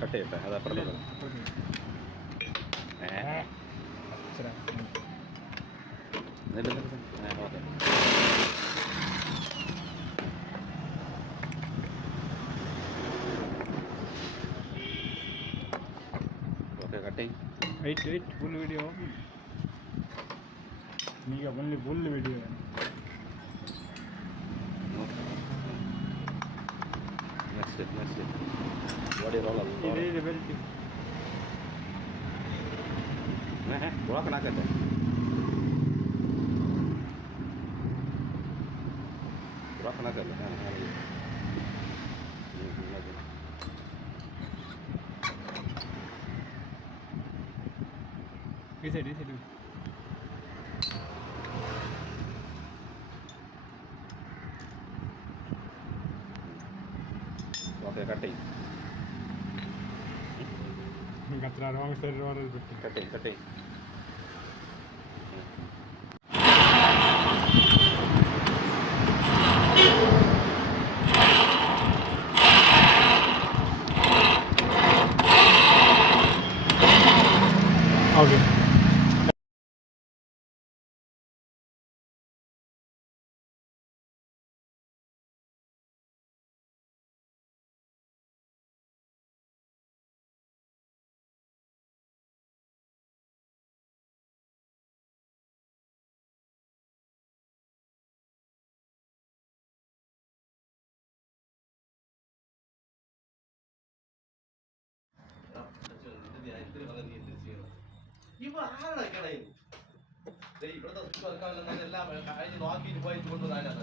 Cut ചെയ്യട്ടെ അത് അപ്പുറത്തോട്ട് okay cutting wait full video नहीं का ओनली फुल वीडियो है next body roller ये बेल्ट है थोड़ा कना करते हैं थोड़ा कना कर ले इस साइड ओके कटिंग कतरा wrong side roller cutting okay ഇവിടുത്തെ എല്ലാം കഴിഞ്ഞ് നോക്കിയിട്ട് പോയിട്ട് കൊണ്ടുവന്നാലും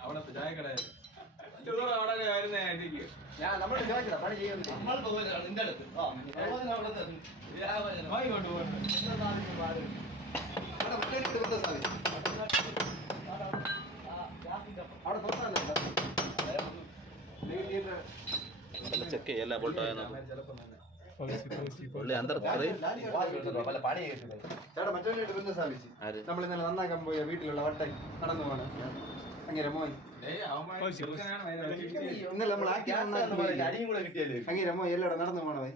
അവിടത്തെ ചായക്കട ഞാൻ നമ്മൾ ചോദിച്ചതാ പണി ചെയ്യുന്നില്ല നമ്മൾ നിന്റെ അടുത്ത് അവിടെ തുറന്നല്ലേ ചെക്ക് ചെയ്യല്ല ബോൾട്ടോ ഉള്ളി അന്തർ പണി ചേട്ടാ മറ്റൊരു ബന്ധം സ്ഥാപിച്ചു നമ്മൾ ഇന്നലെ നന്നാക്കാൻ പോയ വീട്ടിലുള്ള വട്ടൻ നടന്നു പോണ് അങ്ങനെ മോൻ ഇന്നലെ നമ്മൾ ആക്കി അടിയും കൂടെ കിട്ടിയല്ലേ അങ്ങനെ മോൻ എല്ലായിടെ നടന്നു പോണവേ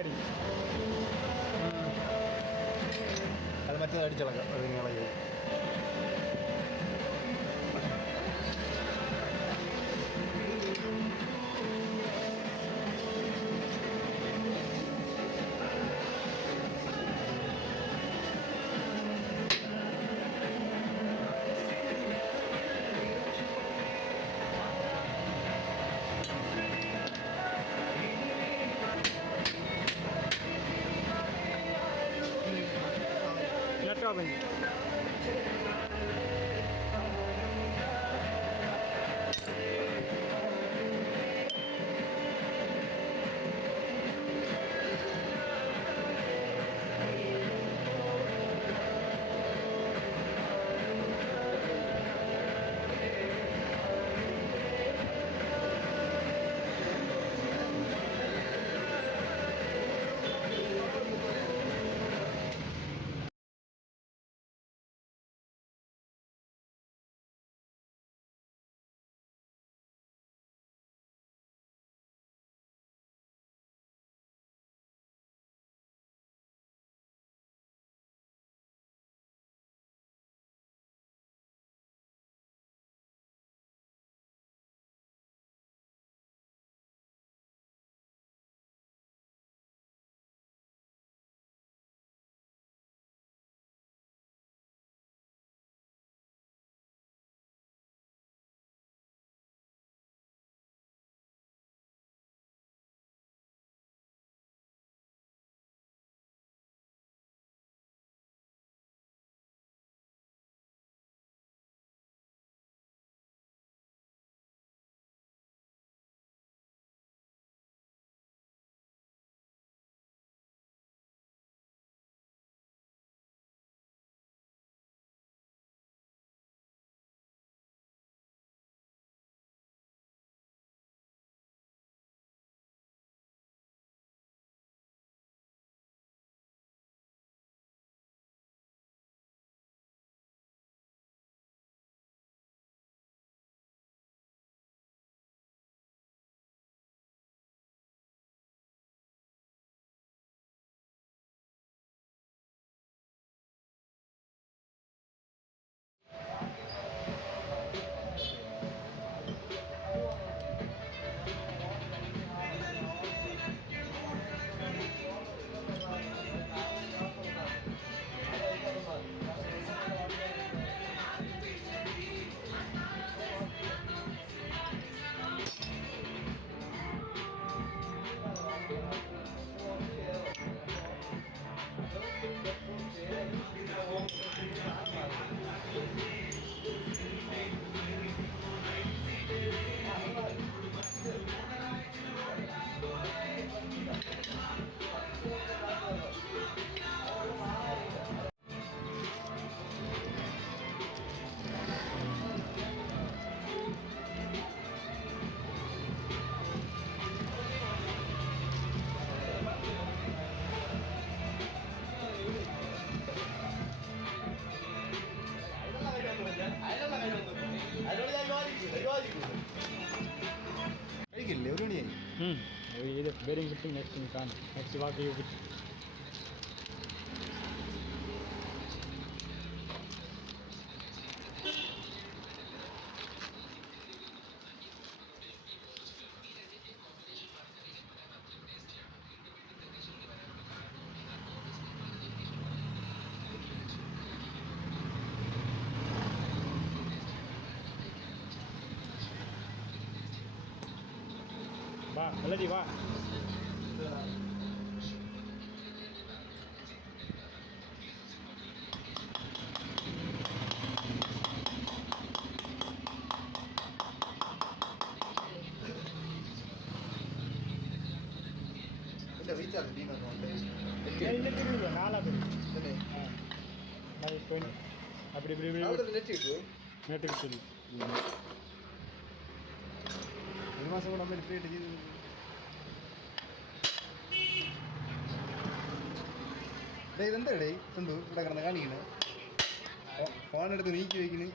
വരും. അത് മറ്റേത് അടിച്ചിളക്കാം അത് നിങ്ങളെ നെറ്റാ കഴിക്കില്ലേ ഒരു മണിയായി ഇത് വെരി കിട്ടും നെക്സ്റ്റ് ബാക്കി കിട്ടും. വാ അല്ലടി വാ. നാലാമത് அப்படி നെറ്റ് കിട്ടുമോ? നേട്ട് കിട്ടില്ല. ഒരു മാസം കൂടെ നമ്മൾ ഫ്രീ ആയിട്ട് ചെയ്ത് ഇതെന്താ ഇടേ എന്തോ ഇവിടെ കിടന്ന് കാണിക്കണേ ഫോൺ എടുത്ത് നീക്കി വയ്ക്കണ്.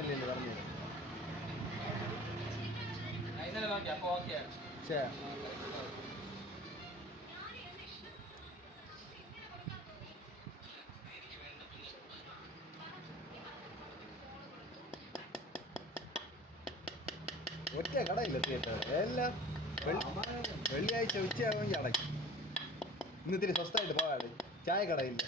ഇല്ല ഇല്ല പറഞ്ഞുതരാം. ഇന്നലെ നോക്കി അപ്പോൾ ഓക്കെ ശേ ഒറ്റ കടയില്ല തിയേറ്റർ എല്ലാം വെള്ളിയാഴ്ച ഉച്ചയാകുമെങ്കിൽ അടയ്ക്കും. ഇന്ന് ഇത്തിരി സ്വസ്ഥമായിട്ട് പോകാതെ ചായ കടയില്ല.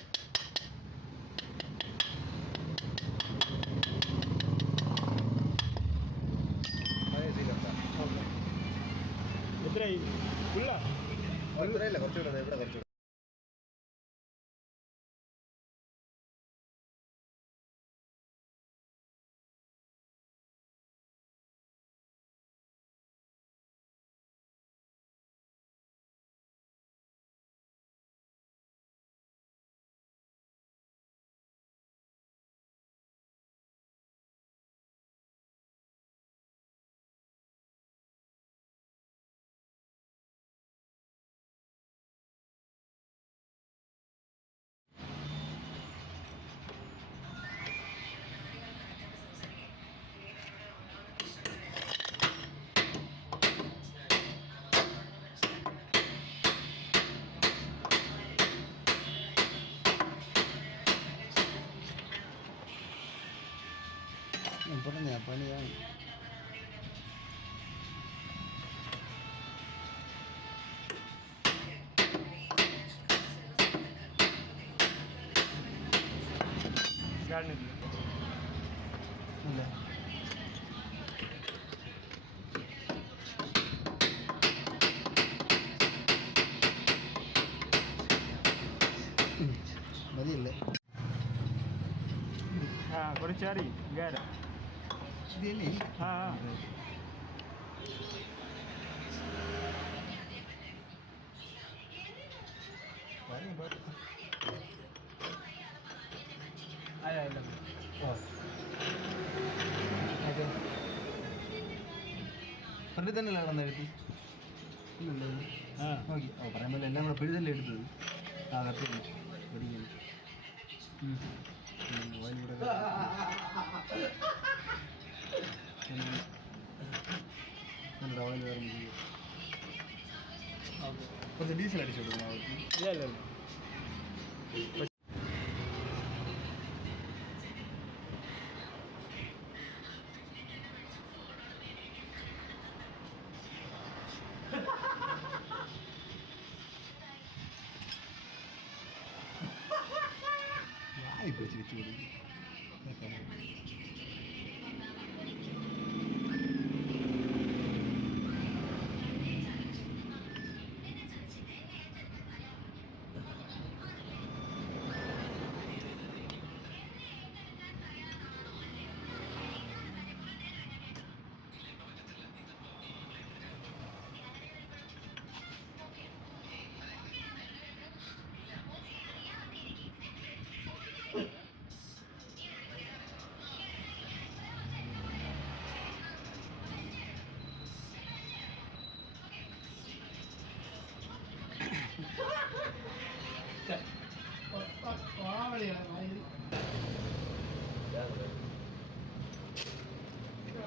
എത്രയായി ഫുള്ളാ അത്രയില്ല കുറച്ചുകൂടെ ഇവിടെ കുറച്ചുകൂടെ. പറഞ്ഞ പണിയാണ്. കാണുന്നില്ല ഇല്ല മതിയല്ലേ? ആ കുറച്ചറി ഗാര ഇതില്ലേ? ആ ഫ്രണ്ടിൽ തന്നെ നടന്ന എടുത്ത് ഇല്ലല്ലോ. ആ നോക്കി ഓ പറയാൻ പോലെ എല്ലാം കൂടെ പിഴുതല്ലേ എടുത്തത്. ആ കത്തി പിടിക്കുന്നു. ഓയിൽ വേറെ കുറച്ച് ഡീസൽ അടിച്ചു കൊടുക്കണം അവർക്ക്. ഇല്ല ഇല്ല വായ്പ വെച്ച് വെച്ച് കൊടുക്കും.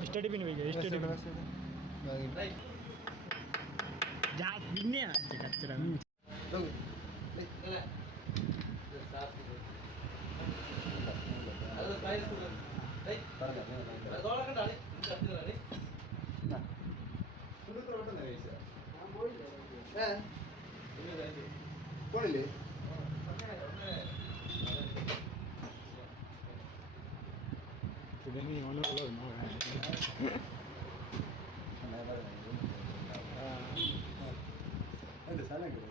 സ്റ്റഡി പിന്നെ പോയി സ്റ്റഡി പിന്നെയാ കച്ചറ പോണില്ലേ? പിന്നെ നീ ഓനുള്ളത് അതിൻ്റെ സ്ഥലം കിട്ടും.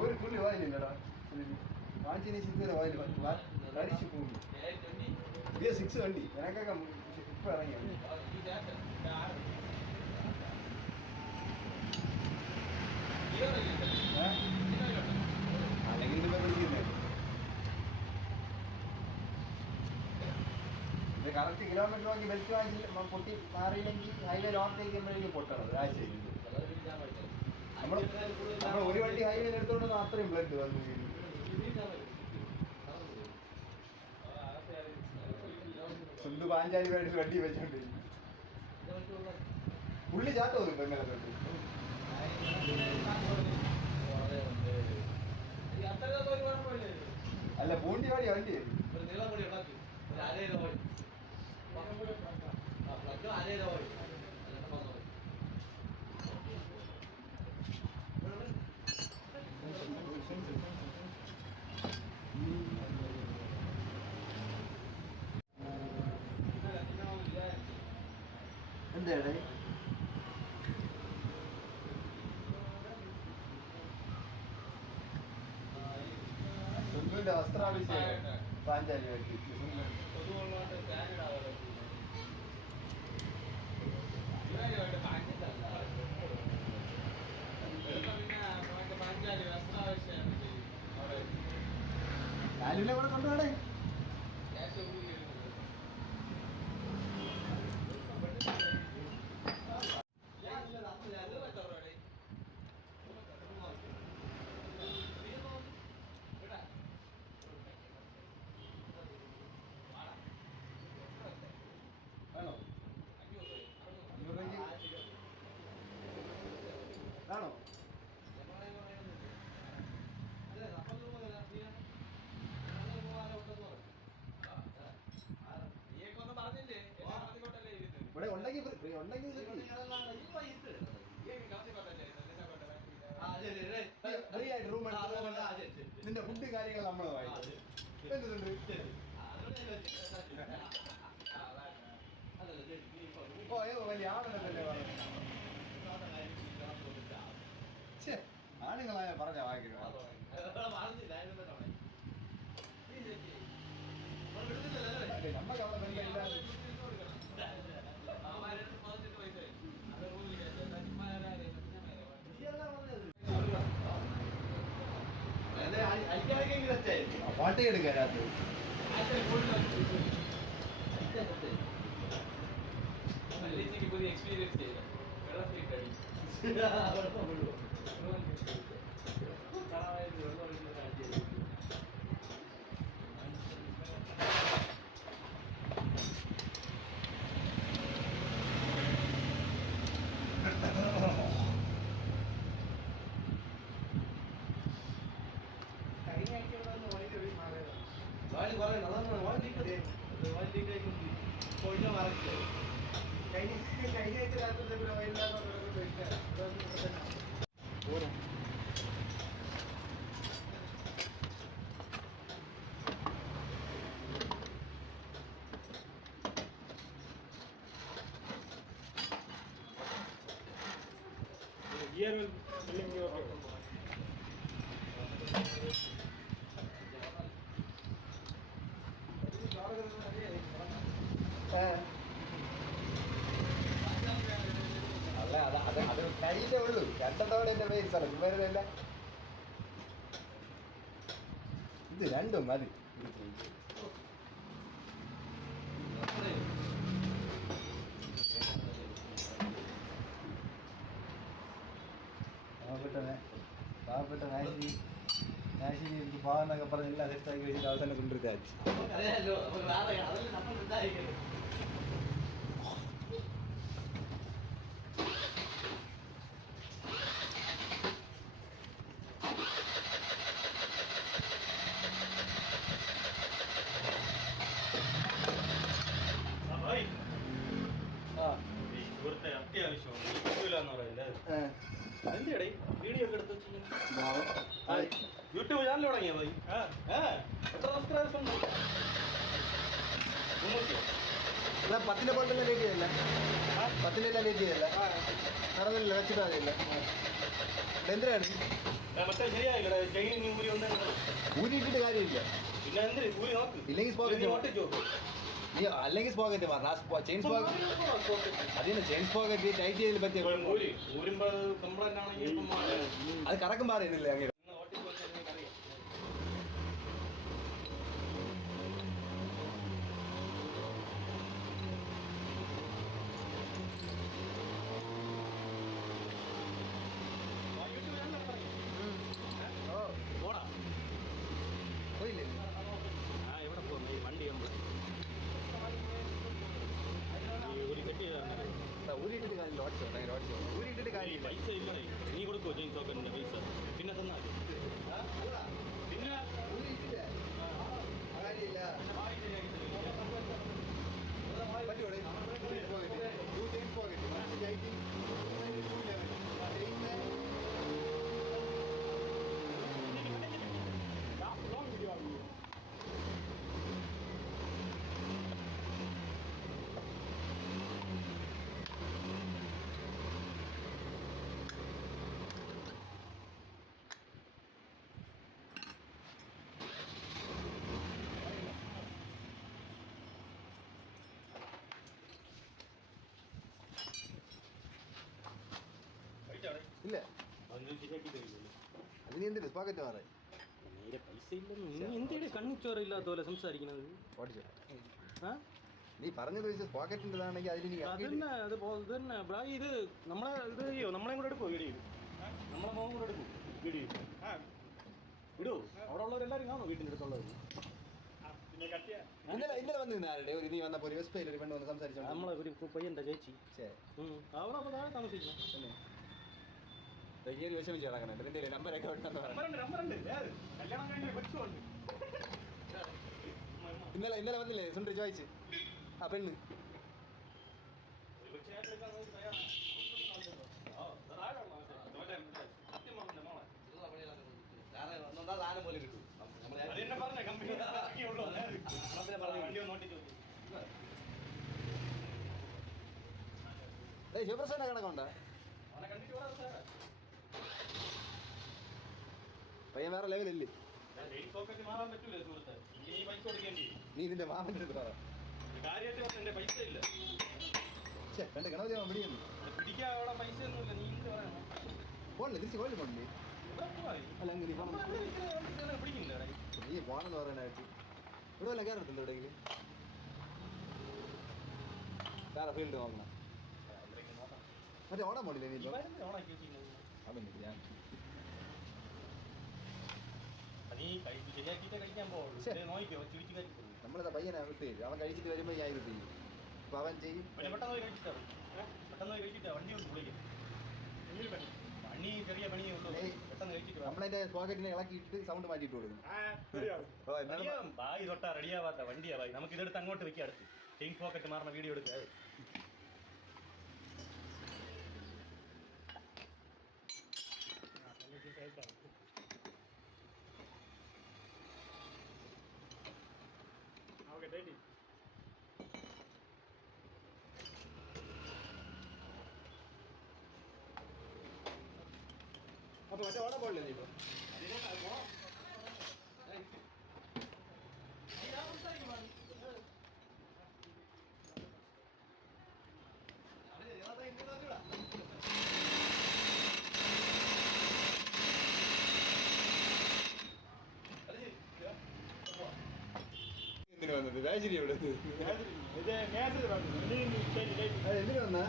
ഒരു പുള്ളി വായില്ലടാ വാങ്ങിച്ചതിന് സിക്സ് വായില്ല അടിച്ചു പോയി. ഇതേ സിക്സ് വണ്ടി എനക്കൊക്കെ ഇപ്പം ഇറങ്ങിയാണ്. അല്ലെങ്കിൽ ഇതിപ്പോൾ പിടിക്കുന്നത് ഇത് കറക്റ്റ് കിലോമീറ്റർ നോക്കി ബെൽറ്റ് വാങ്ങി പൊട്ടി മാറിയില്ലെങ്കിൽ ഹൈവേ ലോക്ക് ചെയ്യുമ്പോഴേക്കും പൊട്ടണം ഒരാഴ്ച. നമ്മൾ ഒരു വണ്ടി ഹൈവേയിൽ എടുത്തോണ്ട് അത്രയും ബ്ലഡ് വന്നു സുന്ദു പാഞ്ചാലി വേണ്ടി വണ്ടി വെച്ചോണ്ട് പുള്ളി ചാട്ടം വന്നു പെങ്ങളെ തൊട്ട് അല്ല പൂണ്ടിവാടി വണ്ടി എന്താടേ സുന്ദുവിന്റെ വസ്ത്രാഭിഷേകം പാഞ്ചാലി വേണ്ടി ലാലുവിനെ കൂടെ കൊണ്ടുപോകണേ ആണോ ആണോ ഇവിടെ ഉണ്ടെങ്കിൽ റൂം നിന്റെ ഫുഡ് കാര്യങ്ങൾ നമ്മൾ വായിക്കും വലിയ ആണല്ലേ ആണുങ്ങളായ പറഞ്ഞ വായിക്കുക നമുക്ക് അവിടെ പാട്ടി എടുക്കാത്ത പുതിയ എക്സ്പീരിയൻസ് ചെയ്ത Gear will filling your അല്ല അത് കയ്യിലേ ഉള്ളൂ രണ്ടെണ്ണോടെ എന്റെ പേര് സ്ഥലം വരുന്നില്ല ഇത് രണ്ടും മതി പാവപ്പെട്ട നാശിനി എനിക്ക് പാവെന്നൊക്കെ പറഞ്ഞ് എല്ലാം സെറ്റാക്കി വെച്ചിട്ട് അവസാനം കൊണ്ടിരുത്താച്ചു വീഡിയോ ഒക്കെ എടുത്ത് യൂട്യൂബ് ചാനൽ തുടങ്ങിയ പോയി എത്ര സബ്സ്ക്രൈബേഴ്സ് ഉണ്ട് പത്തിനെ പോലത്തെ ലേറ്റ് ചെയ്യല്ല പത്തിനെല്ലാം ലേറ്റ് ചെയ്യല്ല നടന്നില്ല വെച്ചിട്ട് മതിയില്ല എന്തിനാണ് മറ്റേ ശരിയായില്ല ചെയിൻ ഊരി ഒന്നും ഊരിയിട്ടിട്ട് കാര്യമില്ല പിന്നെ എന്തിന് ഊരി നോക്ക് ഇല്ലെങ്കിൽ ഒട്ടിച്ചോ നീ അല്ലെങ്കിൽ സ്പോക്കറ്റ് ചെയിൻ സ്പോക്കറ്റ് അതിന് ചെയിൻ സ്പോക്കറ്റ് ടൈറ്റ് ചെയ്തതിൽ പറ്റിയ അത് കറക്കം പറയുന്നില്ല അങ്ങനെ ശരിയാക്കി തരികയുള്ളൂ. അതിന് എന്തിന് പോക്കറ്റ് മാറേ നേരെ പൈസ ഇല്ലെന്ന് നീ എന്തിയുടെ കണ്ണിച്ചോറില്ലാത്ത പോലെ സംസാരിക്കുന്നത്? ഓടിച്ചോ ആ നീ പറഞ്ഞത് വെച്ച് പോക്കറ്റിൻ്റെതാണെങ്കിൽ അതിന് അതന്നെ അത് ഇത് തന്നെ ബ്രാ. ഇത് നമ്മളെ ഇത് ചെയ്യോ, നമ്മളെയും കൂടെ എടുക്കുമോ വീഡിയോ? നമ്മളെ മോൻ കൂടെ എടുക്കും വീഡിയോ? ആ ഇടൂ. അവിടെ ഉള്ളവരെല്ലാവരും കാണോ വീട്ടിൻ്റെ അടുത്തുള്ളവർ? പിന്നെ കട്ടിയ ഇന്നലെ വന്ന് നിന്നാരുടെ ഒരു നീ വന്നപ്പോൾ ഒരു വെസ്പയിൽ ഒരു പെണ്ണ് വന്ന് സംസാരിച്ചോ നമ്മളെ ഒരു പയ്യൻ്റെ ചേച്ചി അവിടെ അപ്പോൾ താഴെ താമസിക്കണം. ഇങ്ങനെ വിഷമിച്ച് കിടക്കണം നിന്റെ നമ്പരൊക്കെ ഉണ്ടെന്ന് പറഞ്ഞു നമ്പറുണ്ട് കല്യാണം കഴിഞ്ഞ കൊച്ചുണ്ട്. ഇന്നലെ വന്നില്ലേ സുണ്ടരി ചോദിച്ച് ആ പെണ്ണ് സാധനം പോലെ കിട്ടും ശിവപ്രസാദ കണക്കുണ്ടോ പയ്യൻ വേറെ ലെവലില്ലേ നീ ഇതിന്റെ മാമൻ്റെ അടുത്ത് പറ പൈസ ഇല്ല രണ്ട് ഗണപതി മാമൻ പിടിക്കുന്നു പിടിക്കാൻ അവിടെ പൈസ ഒന്നുമില്ല. നീ എന്ത് പറയണം? പോണില്ലേ തിരിച്ച് കോഴിൽ പോണില്ലേ അല്ല അങ്ങ് നീ പോണം പിടിക്കില്ല. നീ പോണെന്ന് പറയാനായിട്ട് ഇവിടെ വല്ല കയറത്തില്ല എവിടെയെങ്കിലും വേറെ ഫീൽഡ് നോക്കണം മറ്റേ ഓടാൻ പോണില്ലേ നീ ഇപ്പം അവൻ ഞാൻ നീ ശരിയാക്കിയിട്ട് കഴിക്കാൻ പോകുള്ളൂ. നോക്കിക്കോ ചുവിച്ച് കഴിക്കും. നമ്മളിതാ പയ്യനെ വിട്ട് അവൻ കഴിച്ചിട്ട് വരുമ്പോൾ ഞാൻ ഇത് ചെയ്യും അപ്പൊ അവൻ ചെയ്യും പെട്ടെന്ന് പോയി കഴിച്ചിട്ടാ പെട്ടെന്ന് പോയി കഴിച്ചിട്ടാ വണ്ടി കൊണ്ട് വിളിക്കും. പണി ചെറിയ പണിയേ ഉള്ളൂ. പെട്ടെന്ന് കഴിച്ചിട്ട് നമ്മളതിന്റെ പോക്കറ്റിനെ ഇളക്കിയിട്ട് സൗണ്ട് മാറ്റിയിട്ട് കൊടുക്കും ഓ എന്നാലും ബായി തൊട്ടാ റെഡിയാവാത്ത വണ്ടിയാ ബായി. നമുക്ക് ഇതെടുത്ത് അങ്ങോട്ട് വെക്കാം. അടുത്ത് ചെയിൻ പോക്കറ്റ് മാറുന്ന വീഡിയോ എടുക്കുക. ഓക്കെ ഡേറ്റി അപ്പൊ മറ്റേ ഓടാൻ പോണില്ലേ നീ ഇപ്പൊ എന്തിനു വന്നത് രാജരി എവിടെ ഇത് മേസേജ് പറഞ്ഞു എന്തിനു വന്നാ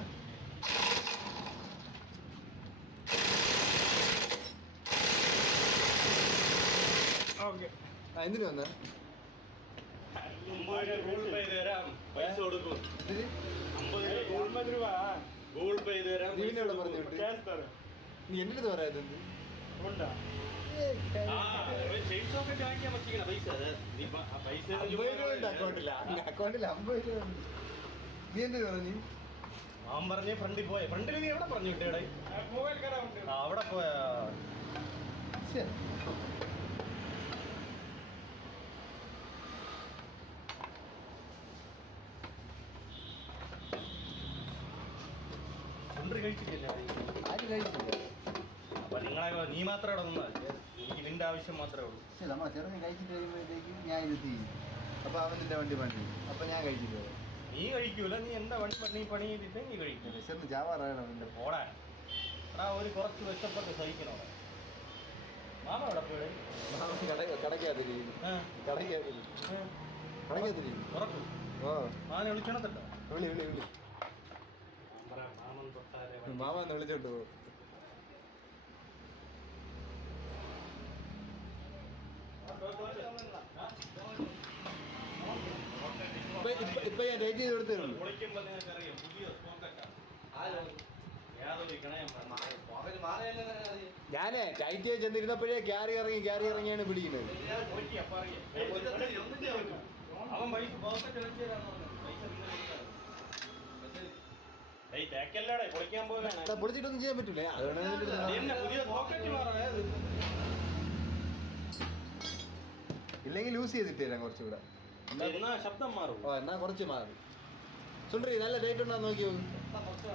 ഓക്കെ എന്തിനു വന്നാ ഗൂഗിൾ പേ ചെയ്ത് തരാം. പൈസ കൊടുക്കും. 50 രൂപ ഗൂഗിൾ പേ ചെയ്ത് തരാം. നീ പിന്നെ ഇവിടെ പറഞ്ഞു വിട്ട് ക്യാഷ് തരാം നീ എൻ്റെ അടുത്ത് പറയാത് ഉണ്ടാ ചെയിൻ സോക്കറ്റ് വാങ്ങിക്കാൻ പറ്റിക്കണ പൈസ. നീ ആ പൈസ 50 രൂപ ഉണ്ട് അക്കൗണ്ടിൽ 50 രൂപ ഉണ്ട് നീ എന്തിനു പറഞ്ഞു അവൻ പറഞ്ഞേ ഫ്രണ്ടിൽ പോയ ഫ്രണ്ടിൽ നീ എവിടെ പറഞ്ഞു വിട്ടേടെ? മൊബൈൽ കട ഉണ്ട് അവിടെ പോയാ ഫ്രണ്ട് കഴിച്ചിട്ടില്ല. ആരും കഴിച്ചില്ല അപ്പൊ നിങ്ങളെ നീ മാത്രം ഇവിടെ നിന്നാൽ എനിക്ക് നിന്റെ ആവശ്യം മാത്രമേ ഉള്ളൂ. പക്ഷെ നമ്മളെ ചെറുക്കൻ കഴിച്ചിട്ട് വരുമ്പോഴത്തേക്കും ഞാൻ ഇത് ചെയ്യും അപ്പൊ അവൻ നിന്റെ വണ്ടി പണി അപ്പൊ ഞാൻ കഴിച്ചിട്ട് വരാം നീ കഴിക്കൂല. നീ എന്താ പണി ചെയ്തിട്ട് നീ കഴിക്കും. വിശന്ന് ചാവാറാകണം നിന്റെ ഓടാൻ ഒരു കുറച്ച് വിശപ്പൊക്കെ സഹിക്കണം അവിടെ. മാമ എവിടെ പോയി? കടക്കാതിരിക്കുന്നു കടക്കാതിരിക്കുന്നു ഉറക്കും. ഓ മാനെ വിളിക്കണത്തല്ല. വിളി വിളി വിളി മാമൻ തൊട്ടാരെ മാമ എന്ന് വിളിച്ചോണ്ട് പോകും ഇപ്പൊ ഞാൻ ഡേറ്റ് ചെയ്ത് കൊടുത്തിട്ടുണ്ട് വിളിക്കുമ്പോ നിനക്കറിയാം പുതിയ സ്പോക്കറ്റാണ്. യാതൊരു കണയം പോക്കറ്റ് മാറിയല്ലേ ഞാനേ ടൈറ്റ് ചെയ്ത് ചെന്നിരുന്നപ്പോഴേ ക്യാരി ഇറങ്ങിയാണ് പിടിക്കുന്നത് അവൻ പൈസ പോക്കറ്റ് കളിച്ചു തരാന്ന് പറഞ്ഞു. പൈസ ബാക്കല്ലാടെ പൊളിക്കാൻ പോവുകയാണ്. പൊളിച്ചിട്ടൊന്നും ചെയ്യാൻ പറ്റൂലേ എന്നെ പുതിയ പോക്കറ്റ് മാറേ. ഇല്ലെങ്കിൽ യൂസ് ചെയ്തിട്ട് തരാം കുറച്ചുകൂടെ എന്നാ ശബ്ദം മാറും. ഓ എന്നാ കുറച്ച് മാറി സുണ്ടറി നല്ല ഡേറ്റ് ഉണ്ടോ നോക്കി നോക്ക്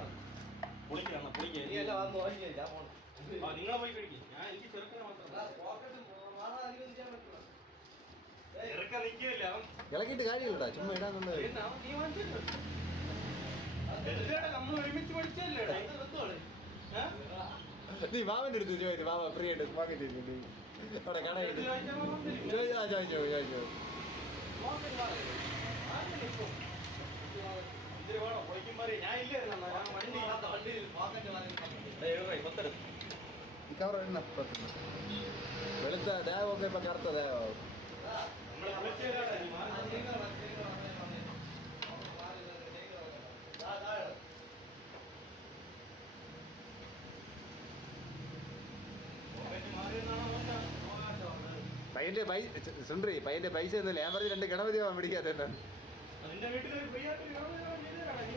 പൊളിക്കണം പൊളിക്കുക. നീ എല്ലാം വന്ന് നോക്കി ഞാൻ പോണം നിങ്ങളെ പോയി കഴിക്കും. ഞാൻ എനിക്ക് ചെറുക്കനെ മാത്രം പോക്കറ്റ് മാറാൻ ചെയ്യാൻ പറ്റില്ല ചെറുക്കാൻ നിൽക്കില്ല. അവൻ ഇളക്കിയിട്ട് കാര്യമില്ലടാ ചുമ്മാ ഇടാന്നുള്ളത് പിന്നെ അവൻ നീ വാങ്ങിച്ചല്ലോ. നമ്മൾ ഒരുമിച്ച് പഠിച്ചല്ലേ? നീ മാമൻ്റെ അടുത്ത് ചോദിച്ചു മാമ ഫ്രീ ആയിട്ട് പാക്കറ്റ് ചെയ്തിട്ടുണ്ട് അവിടെ കടയിട്ട് ചോദിച്ചോ ഇതിന് വേണോ പൊളിക്കുമ്പോൾ ഞാൻ ഇല്ലായിരുന്നു വണ്ടി ഈ കവർ എണ്ണ വെളുത്ത ദേവമൊക്കെ ഇപ്പൊ കറുത്ത ദേവം നമ്മളെ വിളിച്ചു തരാടാ നീ മാറി. പയ്യന്റെ സുണ്ടറി പയ്യന്റെ പൈസ ഒന്നുമില്ല ഞാൻ പറഞ്ഞ 2 ഗണപതി ആവാൻ പിടിക്കാത്ത നിന്റെ വീട്ടിൽ ഒരു ഫ്രീ ആയിട്ട് ചെയ്തു തരാടാ നീ.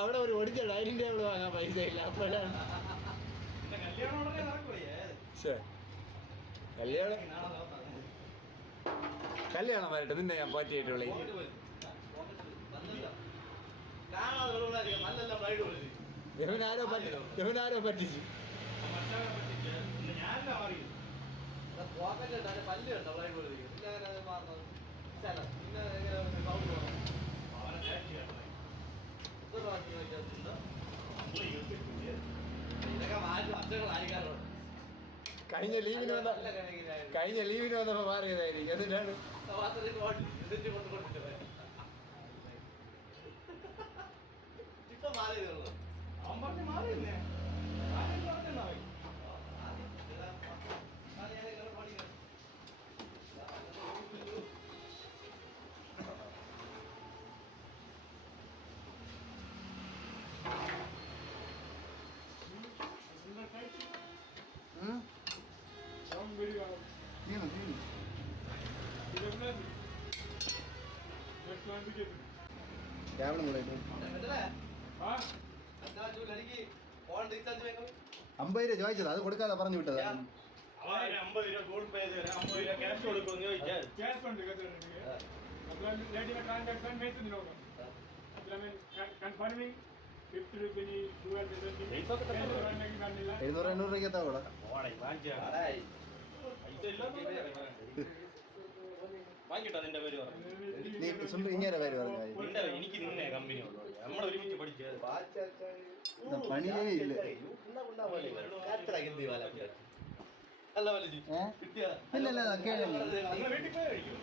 അവിടെ ഒരു ഒടിച്ച ഡൈനിങ് ടേബിൾ വാങ്ങാൻ പൈസ ഇല്ല അപ്പോഴാണ് നിന്റെ കല്യാണം ഉടനെ നടക്കൂലേ? കല്യാണം നാളെ നോക്കാം. കല്യാണമായിട്ട് നിന്നെ ഞാൻ പാറ്റിയായിട്ടുള്ള ഇവനാരോ പറ്റിച്ചു മറ്റാളെ പറ്റിച്ച് ഇന്ന് ഞാനല്ല മാറിയത്. അവനെ ടാക്സി കയറണം. കഴിഞ്ഞ ലീവിന് വന്നപ്പോ മാറിയതായിരിക്കും എന്നിട്ടാണ് ഇപ്പൊ മാറിയതുള്ളൂ. അവൻ പറഞ്ഞ് മാറിയെന്നേ. ആരെങ്കിലും പറഞ്ഞെന്നാ മതി. ക്യാമറ 50 രൂപ ചോദിച്ചത് അത് കൊടുക്കാതെ പറഞ്ഞു വിട്ടത് അവൻ ഒരു 50 രൂപ ഗൂഗിൾ പേ ചെയ്ത് തരാം, 50 രൂപ ക്യാഷ് കൊടുക്കുമെന്ന് ചോദിച്ചാൽ कॅश पण देतो आपला लेडी ट्रान्झॅक्शन माहिती नव्हतं आपला कन्फर्मिंग 50 रुपये दुआ देतो പൈസ ഒക്കെ തന്നെ 700 രൂപയ്ക്ക് എത്താ കൂടെ ഓടായി വാങ്ങിച്ചാ പൈസ ഇല്ലാത്ത വാങ്ങിട്ടോ നിന്റെ പേര് പറഞ്ഞു. നീ സുണ്ടർ ഇങ്ങനെ പേര് പറഞ്ഞു നിന്റെ എനിക്ക് നിന്നെ കമ്പനി ഉള്ളൂ, നമ്മൾ ഒരുമിച്ച് പഠിച്ചത്. പണിയേ ഇല്ല അല്ല വലിയ കിട്ടിയ ഇല്ലല്ല നമ്മളെ വീട്ടിൽ പോയി കഴിക്കും.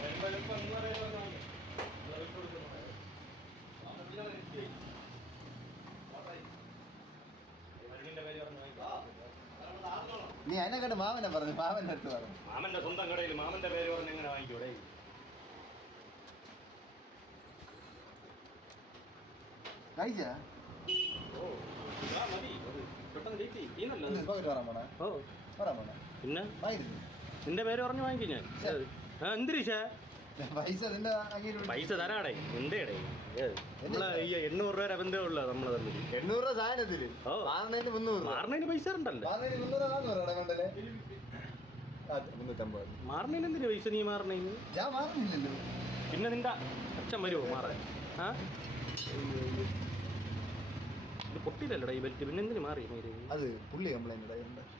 വരുമ്പോ ചിലപ്പോ 100 രൂപ വാങ്ങി. നമ്മളെ വീട്ടിൽ കൊടുക്കുന്നു. വരുണിന്റെ പേര് പറഞ്ഞു വാങ്ങിക്കോ. നീ അതിനെ കണ്ട് മാമനെ പറഞ്ഞു മാമന്റെ അടുത്ത് പറഞ്ഞു മാമന്റെ സ്വന്തം കടയിൽ മാമന്റെ പേര് പറഞ്ഞ് എങ്ങനെ വാങ്ങിക്കൂടെ? കഴിച്ചാ ഓ ആ മതി, അത് പെട്ടെന്ന് ഡേറ്റ് ചെയ്യുന്നല്ലോ. പോയിട്ട് വരാൻ പോണേ ഓ വരാൻ പോണേ പിന്നെ വാങ്ങിക്കുന്നു നിന്റെ പേര് പറഞ്ഞ് വാങ്ങിക്കും ഞാൻ. എന്തിരീശേ പൈസ നിന്റെ പൈസ തരാടേ എന്തേടേ നമ്മളെ ഈ 800 രൂപ ബന്ധമേ ഉള്ളൂ നമ്മളെ തമ്മിൽ. 800 രൂപ സാധനത്തിന് ഓ. മാറുന്നതിന് 300 മാറണതിന് പൈസ ഉണ്ടല്ലോ. മാറുന്നതിന് 300 400 ഇവിടെ കൊണ്ടല്ലേ 350 മാറണതിന് എന്തിനു പൈസ നീ മാറണതിന്? ഞാൻ മാറുന്നില്ലല്ലോ പിന്നെ നിന്റെ അച്ഛൻ വരുമോ മാറാൻ? ആ ഇത് പൊട്ടിയില്ലല്ലോടാ ഈ ബെൽറ്റ്, പിന്നെ എന്തിനു മാറി? അത് പുള്ളി കംപ്ലൈന്റ്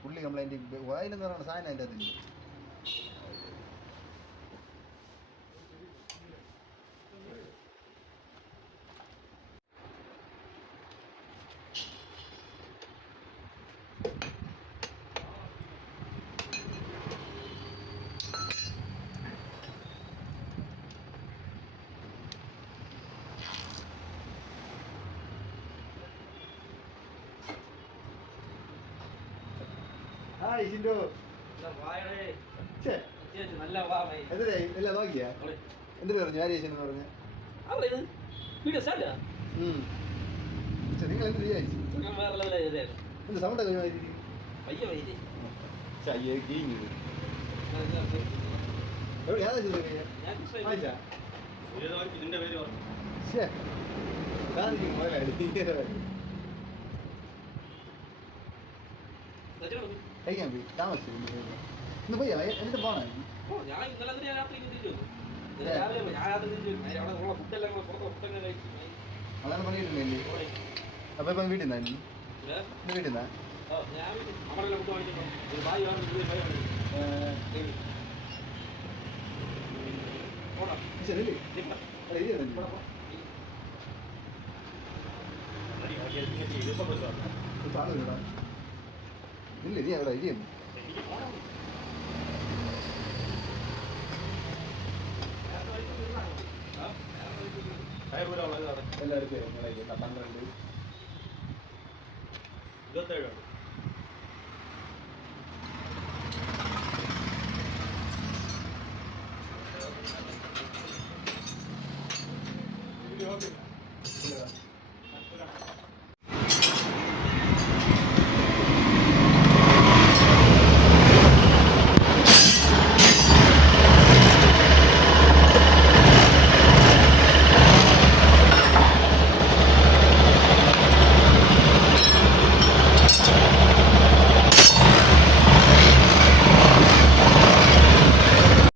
പുള്ളി കംപ്ലൈന്റ് വായിലെന്ന് പറയുന്ന സാധനം അതിൻ്റെ അതില്ല ഹായ് ഷിൻഡു നല്ല വാമേ എന്തിനാ ഇല്ല നോക്കിയാ എന്തിനു പറഞ്ഞു വാരിയേഷൻ എന്ന് പറഞ്ഞു നിങ്ങൾ എന്ത് വിചാരിച്ചു എന്ത് സൗണ്ട് ഒക്കെ വായിച്ചിരിക്കും എവിടെ യാതാ വായിച്ചാ നിന്റെ പേര് പറഞ്ഞു. കഴിക്കാൻ പോയി താമസിച്ചു ഇന്ന് പോയാ എന്നിട്ട് പോണേ ഞാൻ ഇന്നലെ രാത്രി തിരിച്ചു രാവിലെ ഞാൻ രാത്രി തിരിച്ചു അവിടെ ഉള്ള ഫുഡെല്ലാം പുറത്ത് ഫുഡെല്ലാം കഴിച്ചു. അതാണ് പണിയിട്ടുണ്ടല്ലേ അപ്പൊ ഇപ്പം വീട്ടിൽ നിന്നാ വീട്ടിൽ നിന്നാ ഞാൻ നമ്മളെല്ലാം ഫുഡ് വാങ്ങിച്ചോ ഒരു ബായി ശരി മതി, ഓക്കേ, ഇങ്ങനെ ഇതിപ്പം പറ്റുമോ? സാധനമില്ലടാ. ഇല്ല ഇനി അവിടെ ഇരിക്കുന്നു. എനിക്ക് പോകണം. ടയർ ഊരാനുള്ളത് അവിടെ. എല്ലാവർക്കും 12 27 ഉണ്ട്.